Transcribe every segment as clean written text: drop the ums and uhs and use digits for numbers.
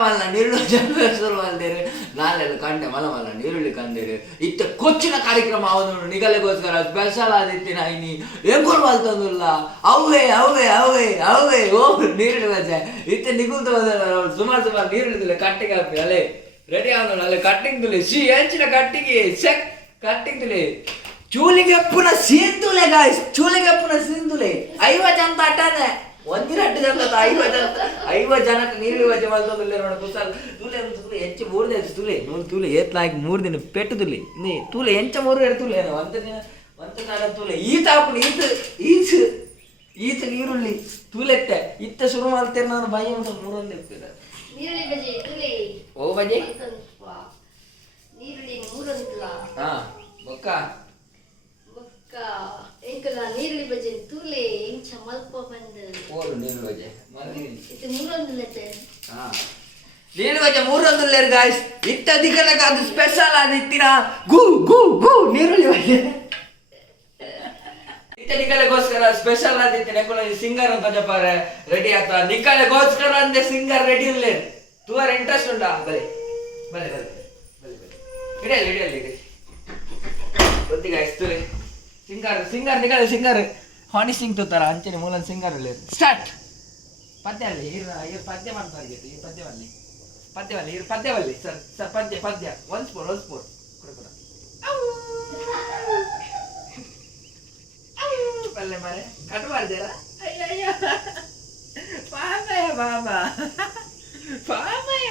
ಮಲ್ಲ ನೀರುಳ್ಳಿ ಶುರು ಮಾಡಿದ್ದೇನೆ ನಾಳೆಲ್ಲ ಕಂಡೆ ಮಲ ಮಲ್ಲ ನೀರುಳ್ಳಿ ಕಂದೇರು ಇತ್ತ ಕೊಚ್ಚಿನ ಕಾರ್ಯಕ್ರಮ ಅವನು ನಿಗಲೆಗೋಸ್ಕರ ಸ್ಪೆಷಲ್ ಆದಿತ್ತಿನ ಐನಿ ಎಂಗೋರು ಮಲ್ತಂದಿಲ್ಲ ಅವೇ ಅವೇ ಅವೇ ಅವೇ ಓ ನೀರುಳ್ಳಿ ಬಜೆ ಇತ್ತ ನಿಗುಂತ ಸುಮಾರು ನೀರುಳ್ಳಿದಿಲ್ಲ ಕಟ್ಟಿಗೆ ಹಾಕಿ ಅಲ್ಲೇ ರೆಡಿ ಆಗೋಣ ಅಲ್ಲೇ ಕಟ್ಟಿಂಗ್ ತುಲೆ ಹೆಚ್ಚಿನ ಕಟ್ಟಿಗೆ ಚೆಕ್ ಕಟ್ಟಿಂಗ್ ತುಲೆ ಚೂಲಿಗೆ ಪುನ ಸೀಂತುಲೆ ಗಾಯ್ಸ್ ಚೂಲಿಗೆ ಪುನ ಸೀಂತುಲೆ 50 ಅಂತ ಅಟ್ಟಾನೆ ಒಂದಿನ 50 ಜನಕ್ಕೆ ನೀರು ವಜೆ ಮಾಡ್ತದಿಲ್ಲ ನೋಡ ಕುಸಲ್ ತುಲೆ ತುಲೆ ಹೆಚ್ಚು 3 ದಿನ ತುಲೆ ನೋಡಿ ತುಲೆ ಏತ್ಲಾಗಿ 3 ದಿನ ಪೆಟ್ಟು ತುಲೆ ನೀ ತುಲೆ ಎಂಚ 3 ಎಡ ತುಲೆ ಒಂದು ದಿನ ಒಂದು ಕಾಲ ತುಲೆ ಈತ ಹಾಕೊಂಡು ಈತ ನೀರುಳ್ಳಿ ತುಲೆತ್ತೆ ಇತ್ತ ಶುರು ಮಾಡ್ತೇನೆ ನಾನು ಭಯ ಅಂತ 3 ಇರ್ತೀರ ನೀರುಳ್ಳಿ ಬಜೆ ತುಲೆ ಓ ಬಜೆ ನೀರುಳ್ಳಿ 3 ಅಂತಲ್ಲ ಹಾ ಬೊಕ್ಕ ಏಕಲ ನೀರುಳ್ಳಿ ಬಜೆ ತುಲೆ ಇಂಚ ಮಲ್ಪ ಬಂದು ಓರು ನೀರುಳ್ಳಿ ಬಜೆ ಇದು 3 ಲೆತ್ತೆ ಹಾ ನೀರುಳ್ಳಿ ಬಜೆ 3 ಲೇರ್ ಗಾಯ್ಸ್ ಇತ್ತ ದಿಕ್ಕಲಕ ಅದು ಸ್ಪೆಷಲ್ ಆದಿತ್ತಿನ ಗು ಗು ಗು ನೀರುಳ್ಳಿ ಬಜೆ ಇತ್ತ ನಿಕಲೆಗೋಸ್ಕರ ಸ್ಪೆಷಲ್ ಆದಿತ್ತಿನ ಕೊನ ಸಿಂಗರ್ ಅಂತ ಜಪಾರೆ ರೆಡಿ ಆತ ನಿಕಲೆಗೋಸ್ಕರ ಅಂದೆ ಸಿಂಗರ್ ರೆಡಿ ಇಲ್ಲೇ ತುವರ ಇಂಟ್ರೆಸ್ಟ್ ಉಂಟಾ ಬಲೆ ಬಲೆ ಬಲೆ ಬಲೆ ಇಡಿ ಗೊತ್ತಿ ಗಾಯ್ಸ್ ತುಲೆ ಸಿಂಗರ್ ನಿಗಲ ಸಿಂಗರ್ ಹಾನಿ ಸಿಂಗ್ ತೋತಾರ ಅಂಚನೆ ಮೂಲನ್ ಸಿಂಗರ್ ಅಲ್ಲಿ ಸ್ಟಾರ್ಟ್ ಪದ್ಯ ಅಲ್ಲಿ ಇರು ಪದ್ಯ ಮಾಡ್ತಾರೆ ಈ ಪದ್ಯವಲ್ಲಿ ಇರು ಪದ್ಯವಲ್ಲಿ ಸರ್ ಪದ್ಯ ಒನ್ಸ್ ಮೋರ್ ಕೊಡ ಪಲ್ಲೆ ಮಾರೆ ಕಟ್ ಮಾಡ್ದೇರ ಅಯ್ಯಯ್ಯ ಪಾಪಯ್ಯ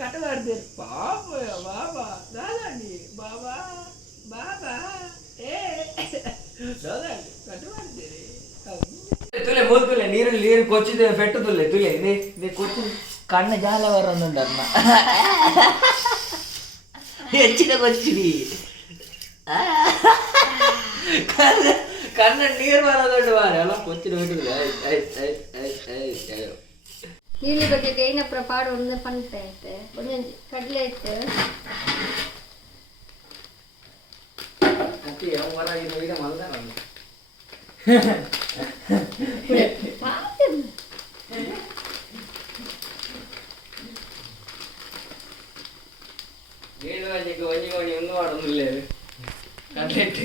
ಕಟ್ ಮಾಡ್ದೇರ ಪಾಪಯ್ಯ ಬಾಬಾ ದಾದಾಣಿ ಬಾಬಾ ತುಲೆ ಮೂರು ತುಲೆ ನೀರು ಕೊಚ್ಚಿದ ಪೆಟ್ಟು ತುಲೆ ತುಲೆ ಇದೇ ಕೊಚ್ಚಿ ಕಣ್ಣ ಜಾಲವರ ಒಂದುಂಟನ್ನ ಹೆಚ್ಚಿನ ಕೊಚ್ಚಿಡಿ ಕಣ್ಣ ನೀರು ಬರೋದೊಡ್ಡ ಬಾರ ಎಲ್ಲ ಕೊಚ್ಚಿನ ಬಿಟ್ಟಿಲ್ಲ ನೀಲಿ ಬಗ್ಗೆ ಏನಪ್ಪ ಪಾಡು ಒಂದು ಪಂಟ ಐತೆ ಒಂದು ಕಡಲೆ ಐತೆ ಅತಿ ಹೊರಗಿನ ಈಗ ಮಲ್ದ ಒಂದು ಮಾಡೋದಿಲ್ಲ ಕಟ್ಲೆಟ್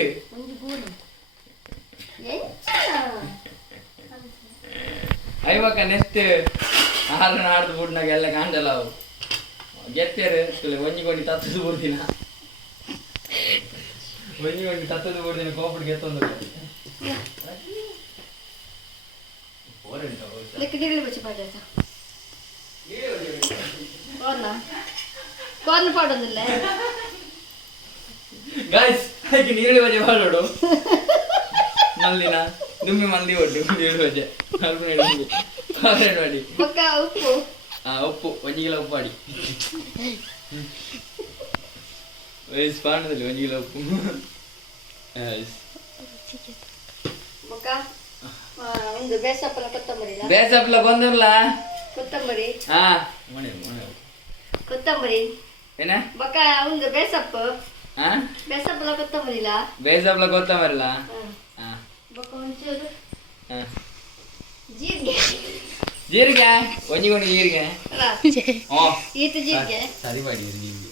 ಅಯ್ಯಕ್ಕ ನೆಕ್ಸ್ಟ್ ಆಡ್ದು ಬಿಡ್ನಾಗ ಎಲ್ಲ ಕಾಂಡಲ್ಲ ಅವು ಗೆತ್ತೇರು ಒಂಜಿಗೊಂಡಿ ತತ್ತದು ಬಿಡ್ದಿನ ಒಂಜಿಗೊಂಡಿ ತತ್ತದು ಬಿಡ್ದಿನ ಕೋಪಡ್ ಗೆತ್ತೊಂದು ಕಾರ್ನ್ ಪಾಡೋದಿಲ್ಲ ಗೈಸ್ ಹಾಗೆ ನೀರುಳ್ಳಿ ಬಜೆ ಮಾಡೋಡು ಮಲ್ಲಿನ ದುಮ್ಮಿ ಮಂದಿ ಒಡ್ಡು ನೀರುಳ್ಳಿ ಬಜೆ ಮಾಡಿ ಉಪ್ಪು ಉಪ್ಪು 1 ಕಿಲೋ ಉಪ್ಪು ಆಡಿ ಪಾಂಡದಲ್ಲಿ 1 ಕಿಲೋ ಉಪ್ಪು ಒಂದು ಬೇಸಪ್ಪಲ ಕೊತ್ತಂಬರಿ ಗೊಂದಿಲ್ಲ ಕೊತ್ತಂಬರಿ ಹಾ ಕೊತ್ತಂಬರಿ ಏನ ಬಕ್ಕ ಒಂದು ಬೇಸಪ್ಪು ಬೇಸಪ್ಪಲ ಕೊತ್ತಂಬರಿಲ್ಲ ಬೇಸಪ್ಪಲ ಕೊತ್ತಂಬರಿಲ್ಲ ಬಕ್ಕ ಒಂಚೂರು ಜೀರಿಗೆ ಒಂಜಿಗೊಂಡು ಜೀರಿಗೆ ಈತ ಜೀರಿಗೆ ಸರಿ ಮಾಡಿ ಜೀರಿಗೆ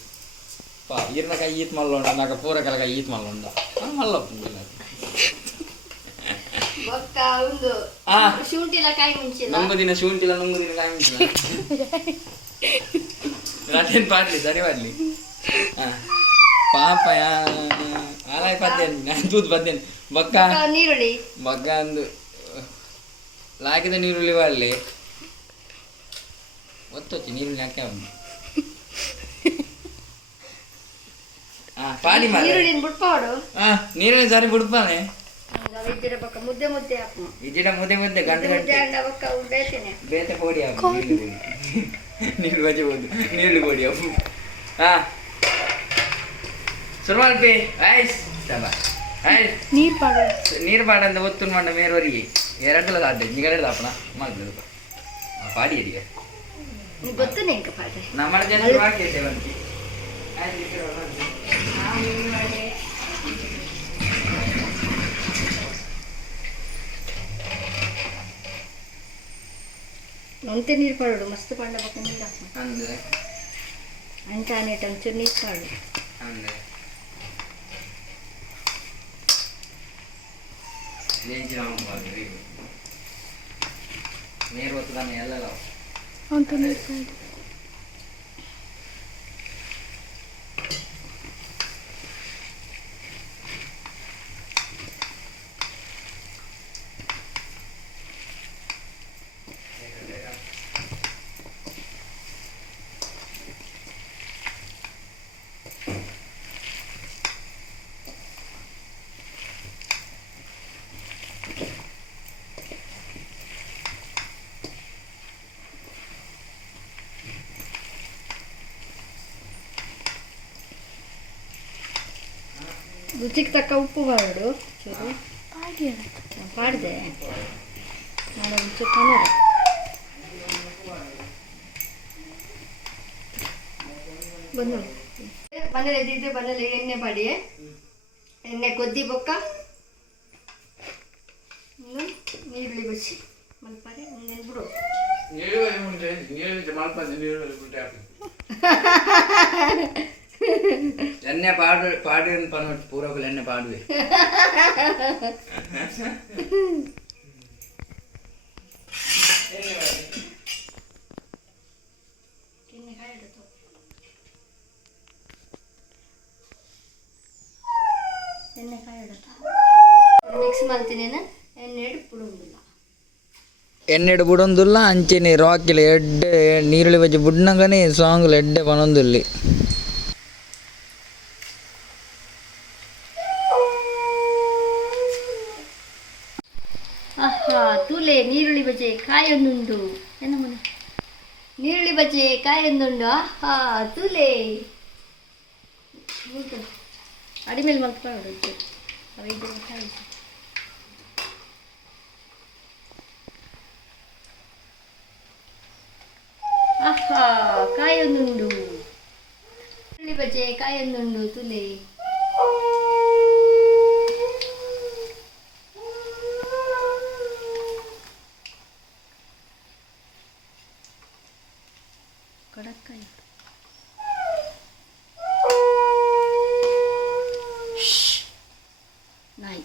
ಈರ್ನಕಾಯಿ ಈತ್ ಮಲ್ಲೊಂಡ ನಾಕ ಪೂರಕಲಕಾಯಿ ಈತ್ ಮಲ್ಲೊಂಡ ಮಲ್ಲಪ್ಪ ಬಕ್ಕ ಒಂದು ಶುಂಠಿಲ ಕಾಯಿ ಮುಂಚಿಲ್ಲ ನಂಬುದಿನ ಶುಂಠಿಲ ನಂಬುದಿನ ಕಾಯಿ ಮುಂಚಿಲ್ಲ ರಾಟೇನ್ ಪಾಡ್ಲಿ ಸರಿ ಮಾಡ್ಲಿ ಪಾಪಯ ಆಲಾಯ್ ಪದ್ಯನ್ ತೂತ್ ಪದ್ಯನ್ ಬಕ್ಕ ನೀರುಳ್ಳಿ ಬಕ್ಕ ಒಂದು ಲಾಕಿದ ನೀರುಳ್ಳಿ ಬಾಡ್ಲಿ ಒತ್ತೊಚ್ಚಿ ನೀರುಳ್ಳಿ ಹಾಕಿ ಉಂಟು ಪಾಡಿ ಮಾಡಿ ನೀರುಳ್ಳಿನ ಬಿಟ್ಪಾಡು ನೀರುಳ್ಳಿ ಸರಿ ಬಿಡ್ಪಾನೆ ಮುದ್ದೆ ಇಜ್ಜಿಡ ಮುದ್ದೆ ಗಂಟೆ ಬೇತೆ ಕೋಡಿ ಹಾಕು ನೀರು ಬಜೆ ಹೋದು ನೀರುಳ್ಳಿ ಕೋಡಿ ಹಾಕು ಶುರು ಮಾಡ್ಬಿ ಆಯ್ಸ್ ನೀರು ಪಾಡಂತ ಒತ್ತು ಮಾಡ ಮೇರವರಿಗೆ 2 ಸಾಧ್ಯ ನಿಗಡೆ ದಾಪಣ ಮಾಡ್ಬೋದು ಪಾಡಿ ಅಡಿಗೆ ನಮ್ಮ ಜನ ಹಾಕಿದ್ದೆ ಬಂದು ಅಂತೆ ನೀರು ಪಾಡು ಮಸ್ತ್ ಪಂಡ ಪಕ್ಕ ನೀರು ಹಾಕು ಅಂದ್ರೆ ಅಂತ ಆನೇಟ್ ಒಂಚೂರು ನೀರು ಪಾಡು ಅಂದ್ರೆ ನೀರು ಹೊತ್ತಾನೆ ಎಲ್ಲ ಅಂತ ನೀರು ಪಾಡು ರುಚಿಗೆ ತಕ್ಕ ಉಪ್ಪು ಬಾಡು ಚೂರು ಪಾಡಿದೆ ನಾನು ಒಂಚೂರು ಕನ್ನಡ ಬಂದು ಮನೇಲಿ ಇದ್ದಿದ್ದು ಮನೇಲಿ ಎಣ್ಣೆ ಪಾಡಿ ಎಣ್ಣೆ ಕೊದ್ದಿ ಬೊಕ್ಕ ನೀರುಳ್ಳಿ ಬಸಿ ಮಲ್ಪಾರೆ ನೆನ್ಬಿಡು ಎಣ್ಣೆ ಪಾಡಿ ಪನ್ನೊಟ್ಟು ಪೂರಕಲು ಎಣ್ಣೆ ಪಾಡುವೆ ಎಣ್ಣೆ ಕಾಯಿ ಮಿಕ್ಸ್ ಮಾಡ್ತೀನಿ ಎಣ್ಣೆ ಬಿಡುವುದಿಲ್ಲ ಎಣ್ಣೆಡು ಬುಡೊಂದುಲ್ಲ ಅಂಚೆನೆ ರಾಕಿಲ ಎಡ್ಡೆ ನೀರುಳ್ಳಿ ಬಜ್ಜಿ ಬುಡ್ನಂಗನೆ ಸಾಂಗ್ಲು ಎಡ್ಡೆ ಪನೊಂದುಲ್ಲಿ ಆಹಾ ತೂಲೆ ನೀರುಳ್ಳಿ ಬಜೆ ಕಾಯೊಂದುಂಡು ಎನ್ನ ಮನೆ ನೀರುಳ್ಳಿ ಬಜೆ ಕಾಯೊಂದುಂಡು ಆಹಾ ತೂಲೆ ಅಡಿಮೇಲೆ ಮಲ್ಕೊಂಡು ಕಾಯಿ ಆಹಾ ಕಾಯೊಂದುಂಡು ನೀರುಳ್ಳಿ ಬಜೆ ಕಾಯೊಂದುಂಡು ತೂಲೆ ಕಡಕ್ಕಾಯಿ ನಾಯಿ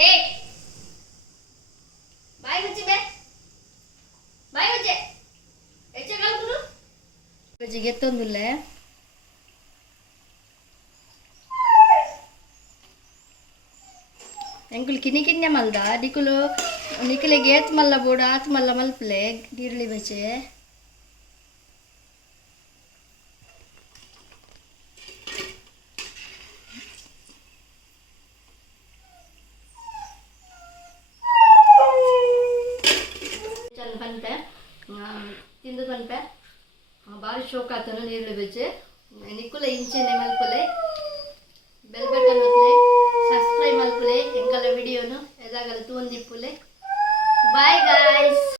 ಏ ಬಾಯಿ ಮುಚ್ಚಿ ಬೇ ಬಾಯಿ ಮುಚ್ಚೆ ಹೆಚ್ಚೆ ಕಲ್ಕುರು ಬಜ್ಜಿಗೆ ಎತ್ತೊಂದಿಲ್ಲ ಎಂಕುಲು ಕಿನಿ ಕಿನ್ನೆ ಮಲ್ದ ನಿಕುಲು ನಿಕುಲಿಗೆ ಏತ್ ಮಲ್ಲ ಬೋಡು ಆತ್ ಮಲ್ಲ ಮಲ್ಪಲೆ ನೀರುಳ್ಳಿ ಬಜೆ ಚಂದ ಪನ್ಪೆ ತಿಂದು ಪನ್ಪೆ ಭಾರಿ ಶೋಕ ಆತನು ನೀರುಳ್ಳಿ ಬಜೆ ನಿಕುಲ ಇಂಚೆನೆ ಮಲ್ಪಲೆ ಬೆಲ್ ಬಟನ್ ಒತ್ತಲೆ ಸಬ್ಸ್ಕ್ರೈಬ್ ಮಲ್ಪಲೆ ಎಂಕಲ ವಿಡಿಯೋನು ಎದಾಗಲ ತೂಂದಿಪ್ಪುಲೆ ಬಾಯ್ ಗಾಯ್ಸ್.